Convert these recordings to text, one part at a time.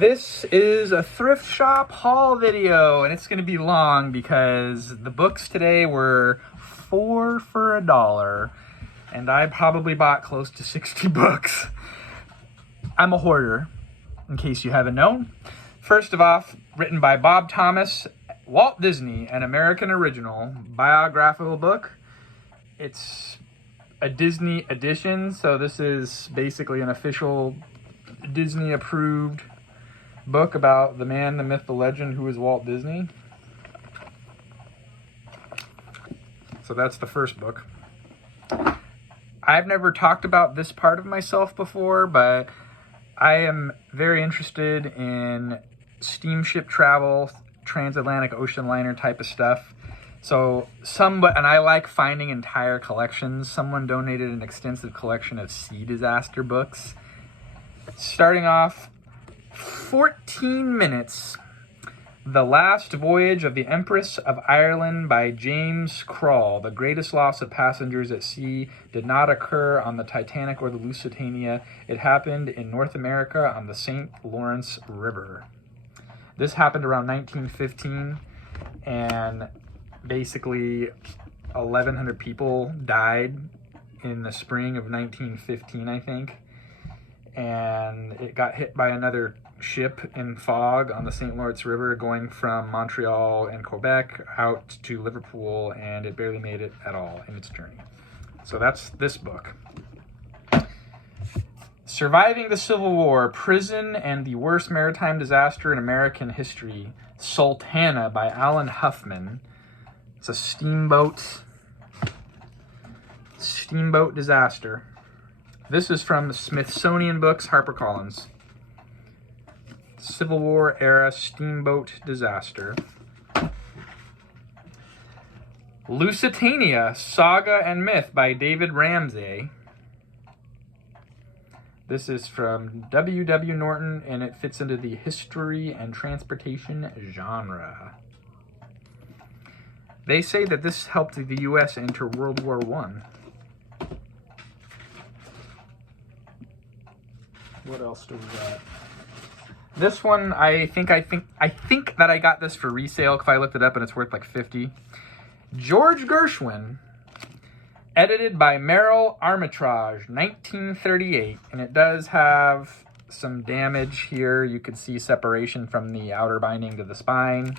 This is a thrift shop haul video, and it's going to be long because the books today were 4 for $1, and I probably bought close to 60 books. I'm a hoarder, in case you haven't known. First of all, written by Bob Thomas, Walt Disney, an American original biographical book. It's a Disney edition, so this is basically an official Disney-approved book about the man, the myth, the legend, who is Walt Disney. So that's the first book. I've never talked about this part of myself before, but I am very interested in steamship travel, transatlantic ocean liner type of stuff. So and I like finding entire collections. Someone donated an extensive collection of sea disaster books. Starting off, 14 minutes, The Last Voyage of the Empress of Ireland by James Krall. The greatest loss of passengers at sea did not occur on the Titanic or the Lusitania. It happened in North America on the St. Lawrence River. This happened around 1915, and basically 1,100 people died in the spring of 1915, I think. And it got hit by another ship in fog on the St. Lawrence River going from Montreal and Quebec out to Liverpool, and it barely made it at all in its journey. So that's this book. Surviving the Civil War, Prison and the Worst Maritime Disaster in American History, Sultana by Alan Huffman. It's a steamboat disaster. This is from Smithsonian Books, HarperCollins. Civil War era steamboat disaster. Lusitania, Saga and Myth by David Ramsay. This is from W.W. Norton, and it fits into the history and transportation genre. They say that this helped the U.S. enter World War I. What else do we got? This one, I think that I got this for resale because I looked it up and it's worth like $50. George Gershwin, edited by Merrill Armitage, 1938, and it does have some damage here. You can see separation from the outer binding to the spine.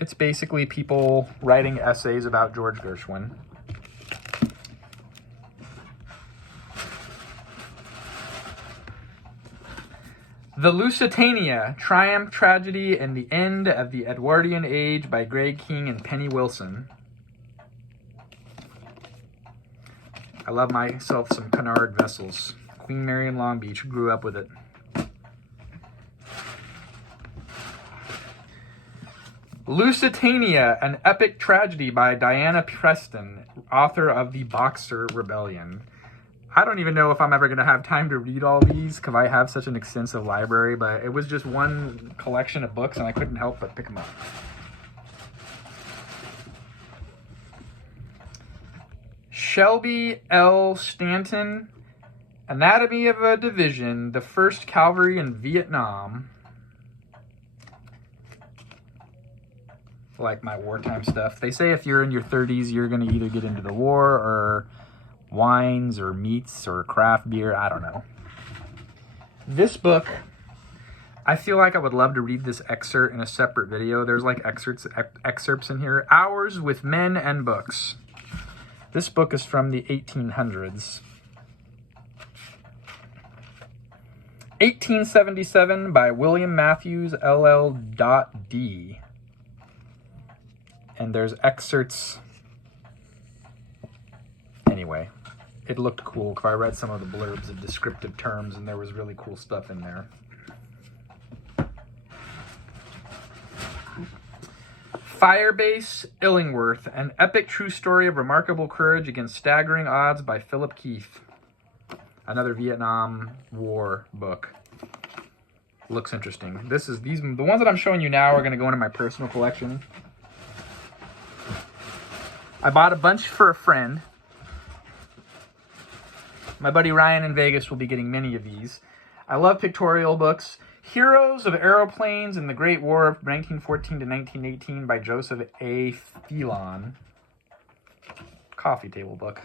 It's basically people writing essays about George Gershwin. The Lusitania, Triumph, Tragedy, and the End of the Edwardian Age by Greg King and Penny Wilson. I love myself some Cunard vessels. Queen Mary in Long Beach, grew up with it. Lusitania, an Epic Tragedy by Diana Preston, author of The Boxer Rebellion. I don't even know if I'm ever going to have time to read all these because I have such an extensive library, but it was just one collection of books and I couldn't help but pick them up. Shelby L. Stanton, Anatomy of a Division, the 1st Cavalry in Vietnam. Like my wartime stuff. They say if you're in your 30s, you're going to either get into the war or wines or meats or craft beer. I don't know. This book, I feel like I would love to read this excerpt in a separate video. There's like excerpts in here. Hours with Men and Books. This book is from the 1800s. 1877 by William Matthews, LL.D. And there's excerpts. Anyway, it looked cool because I read some of the blurbs of descriptive terms and there was really cool stuff in there. Firebase Illingworth, an epic true story of remarkable courage against staggering odds by Philip Keith. Another Vietnam War book. Looks interesting. The ones that I'm showing you now are going to go into my personal collection. I bought a bunch for a friend. My buddy Ryan in Vegas will be getting many of these. I love pictorial books. Heroes of Aeroplanes in the Great War of 1914 to 1918 by Joseph A. Phelan. Coffee table book.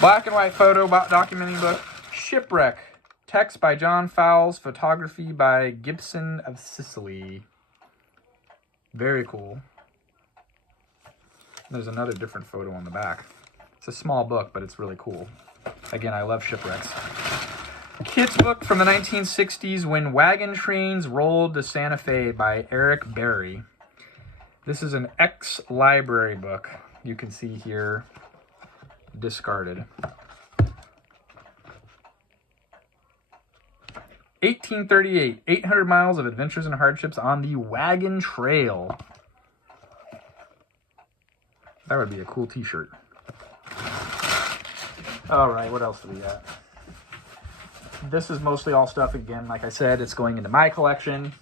Black and white photo documenting book. Shipwreck. Text by John Fowles. Photography by Gibson of Sicily. Very cool. There's another different photo on the back. It's a small book, but it's really cool. Again, I love shipwrecks. Kids book from the 1960s, When Wagon Trains Rolled to Santa Fe by Eric Berry. This is an ex-library book. You can see here, discarded. 1838, 800 Miles of Adventures and Hardships on the Wagon Trail. That would be a cool t-shirt. All right, what else do we got? This is mostly all stuff, again, like I said, it's going into my collection.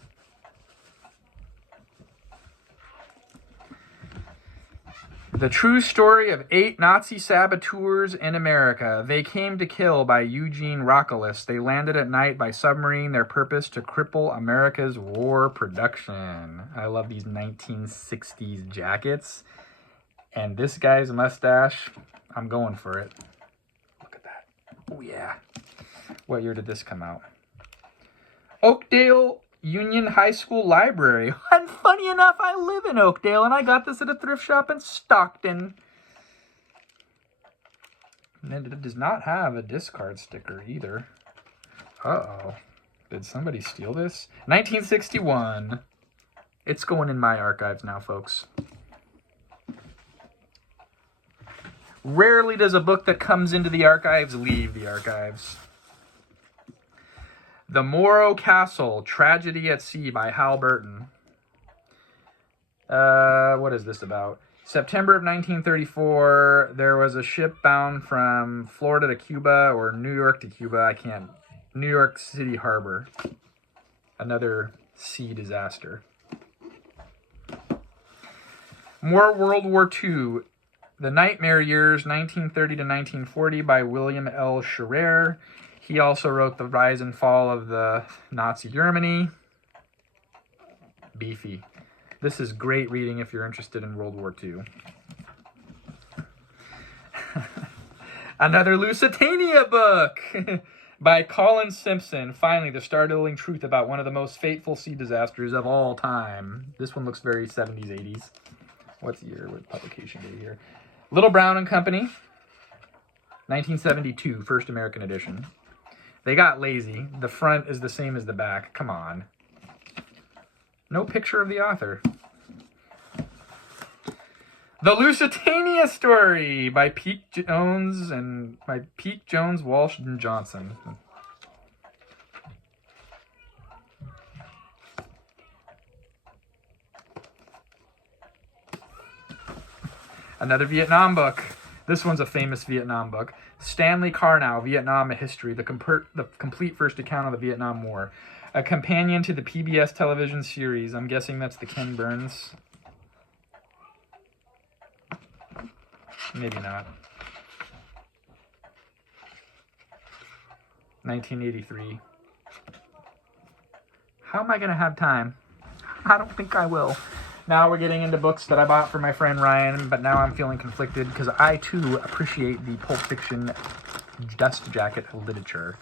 The True Story of 8 Nazi Saboteurs in America. They Came to Kill by Eugene Rockolis. They landed at night by submarine, their purpose to cripple America's war production. I love these 1960s jackets. And this guy's mustache, I'm going for it. Look at that. Oh, yeah. What year did this come out? Oakdale Union High School Library. And funny enough, I live in Oakdale, and I got this at a thrift shop in Stockton. And it does not have a discard sticker either. Uh-oh. Did somebody steal this? 1961. It's going in my archives now, folks. Rarely does a book that comes into the archives leave the archives. The Morro Castle, Tragedy at Sea by Hal Burton. What is this about? September of 1934, there was a ship bound from Florida to Cuba, or New York to Cuba, New York City Harbor. Another sea disaster. More World War II. The Nightmare Years, 1930 to 1940 by William L. Scherer. He also wrote The Rise and Fall of the Nazi Germany. Beefy. This is great reading if you're interested in World War II. Another Lusitania book by Colin Simpson. Finally, the startling truth about one of the most fateful sea disasters of all time. This one looks very 70s, 80s. What's the year? What publication date here? Little Brown and Company. 1972, first American edition. They got lazy. The front is the same as the back. Come on. No picture of the author. The Lusitania Story by Pete Jones, Walsh, and Johnson. Another Vietnam book. This one's a famous Vietnam book. Stanley Carnow, Vietnam: A History, the complete first account of the Vietnam War. A companion to the PBS television series. I'm guessing that's the Ken Burns. Maybe not. 1983. How am I going to have time? I don't think I will. Now we're getting into books that I bought for my friend Ryan, but now I'm feeling conflicted because I, too, appreciate the Pulp Fiction dust jacket literature.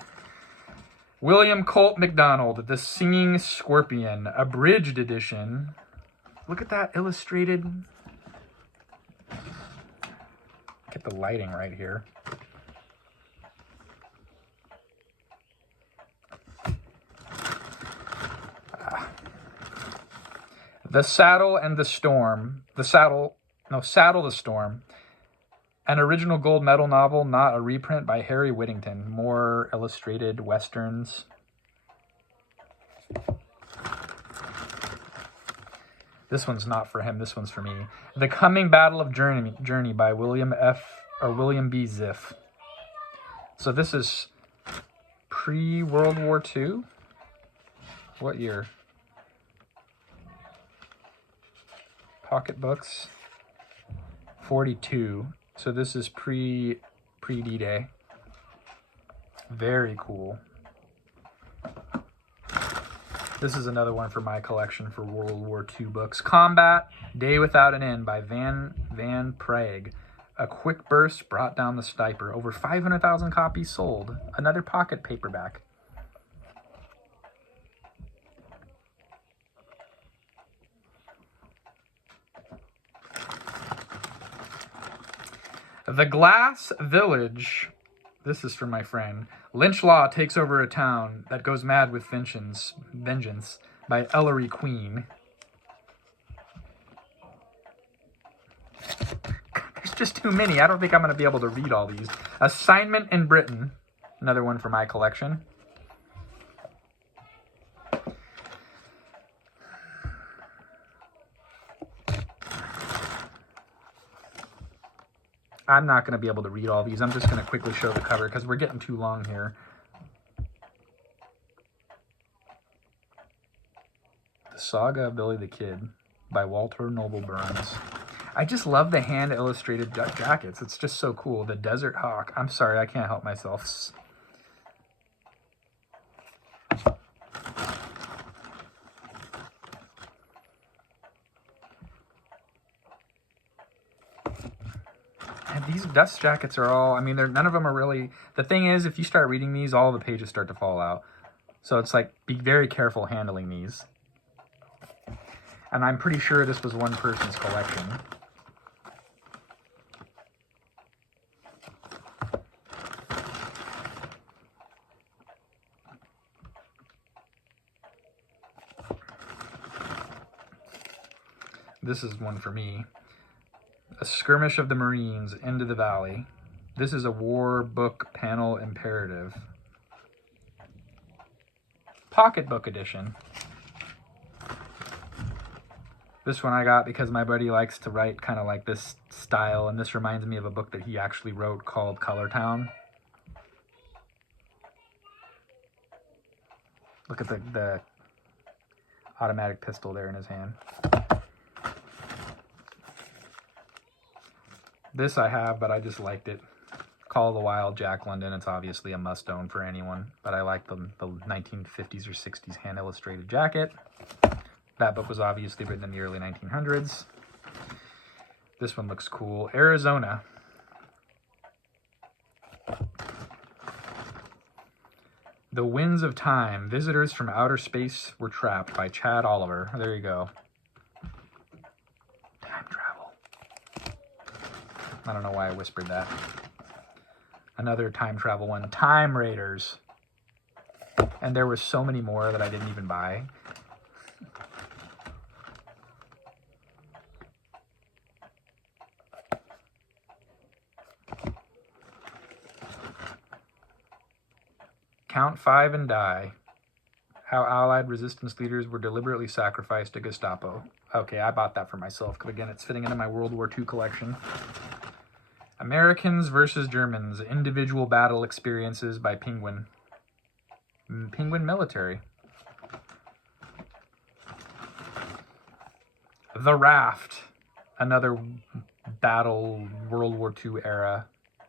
William Colt MacDonald, The Singing Scorpion, abridged edition. Look at that illustrated. Get the lighting right here. The Saddle and the Storm. Saddle the Storm. An original gold medal novel, not a reprint, by Harry Whittington. More illustrated westerns. This one's not for him, this one's for me. The Coming Battle of Journey by William B. Ziff. So this is pre-World War II? What year? pocketbooks. 42. So this is pre-D-Day. Very cool. This is another one for my collection for World War II books. Combat, Day Without an End by Van Prague. A quick burst brought down the sniper. Over 500,000 copies sold. Another pocket paperback. The Glass Village. This is from my friend. Lynch Law takes over a town that goes mad with vengeance by Ellery Queen. There's just too many. I don't think I'm going to be able to read all these. Assignment in Britain. Another one for my collection. I'm not going to be able to read all these. I'm just going to quickly show the cover because we're getting too long here. The Saga of Billy the Kid by Walter Noble Burns. I just love the hand-illustrated jackets. It's just so cool. The Desert Hawk. I'm sorry, I can't help myself. And these dust jackets are all, I mean, none of them are really, the thing is, if you start reading these, all the pages start to fall out. So it's like, be very careful handling these. And I'm pretty sure this was one person's collection. This is one for me. A Skirmish of the Marines, Into the Valley. This is a war book panel imperative. Pocketbook edition. This one I got because my buddy likes to write kind of like this style, and this reminds me of a book that he actually wrote called Color Town. Look at the automatic pistol there in his hand. This I have, but I just liked it. Call of the Wild, Jack London. It's obviously a must-own for anyone, but I like the 1950s or 60s hand-illustrated jacket. That book was obviously written in the early 1900s. This one looks cool. Arizona. The Winds of Time. Visitors from Outer Space Were Trapped by Chad Oliver. There you go. Time travel. I don't know why I whispered that. Another time travel one. Time Raiders. And there were so many more that I didn't even buy. Count 5 and Die. How Allied resistance leaders were deliberately sacrificed to Gestapo. Okay, I bought that for myself because, again, it's fitting into my World War II collection. Americans versus Germans. Individual Battle Experiences by Penguin. Penguin Military. The Raft. Another battle, World War II era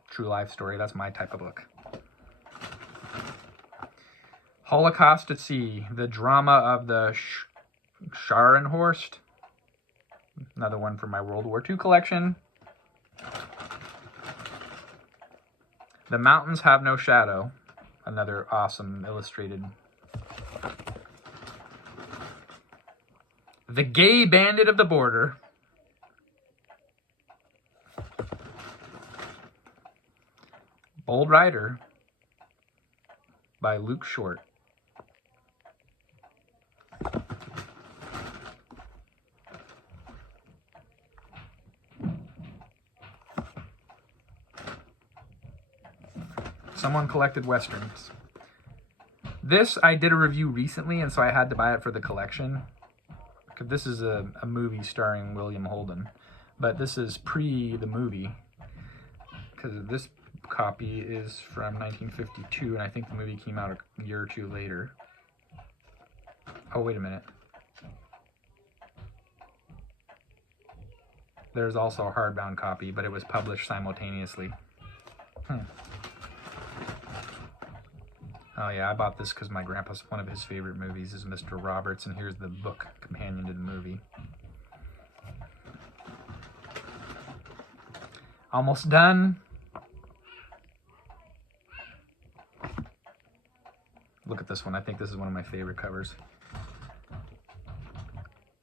true life story. That's my type of book. Holocaust at Sea, the drama of the Scharnhorst. Another one from my World War II collection. The Mountains Have No Shadow. Another awesome illustrated. The Gay Bandit of the Border. Bold Rider by Luke Short. Someone collected Westerns. This, I did a review recently, and so I had to buy it for the collection. This is a movie starring William Holden. But this is pre the movie. Because this copy is from 1952, and I think the movie came out a year or two later. Oh, wait a minute. there's also a hardbound copy, but it was published simultaneously. Oh yeah, I bought this because my grandpa's, one of his favorite movies is Mr. Roberts, and here's the book companion to the movie. Almost done. Look at this one. I think this is one of my favorite covers.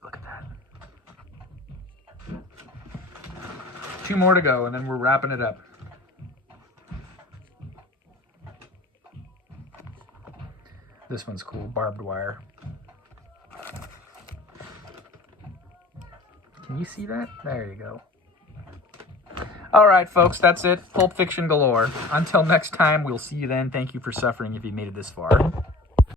Look at that. 2 more to go, and then we're wrapping it up. This one's cool, barbed wire. Can you see that? There you go. All right, folks, that's it. Pulp Fiction galore. Until next time, we'll see you then. Thank you for suffering if you made it this far.